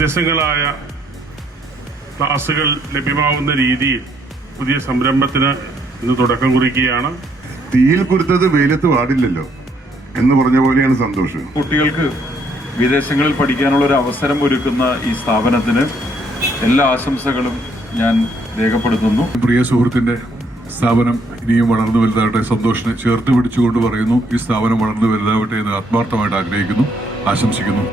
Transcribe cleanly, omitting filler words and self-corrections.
വ്യത്യസ്തങ്ങളായ ക്ലാസുകൾ ലഭ്യമാവുന്ന രീതിയിൽ പുതിയ സംരംഭത്തിന് ഇന്ന് തുടക്കം കുറിക്കുകയാണ്. തീയിൽ കുരുത്തത് വെയിലത്ത് പാടില്ലല്ലോ എന്ന് പറഞ്ഞ പോലെയാണ് സന്തോഷം. കുട്ടികൾക്ക് വിദേശങ്ങളിൽ പഠിക്കാനുള്ള ഒരു അവസരം ഒരുക്കുന്ന ഈ സ്ഥാപനത്തിന് എല്ലാ ആശംസകളും ഞാൻ രേഖപ്പെടുത്തുന്നു. പ്രിയ സുഹൃത്തിന്റെ സ്ഥാപനം ഇനിയും വളർന്നു വലുതാവട്ടെ. സന്തോഷിനെ ചേർത്ത് പിടിച്ചുകൊണ്ട് പറയുന്നു, ഈ സ്ഥാപനം വളർന്നു വലുതാവട്ടെ എന്ന് ആത്മാർത്ഥമായിട്ട് ആഗ്രഹിക്കുന്നു, ആശംസിക്കുന്നു.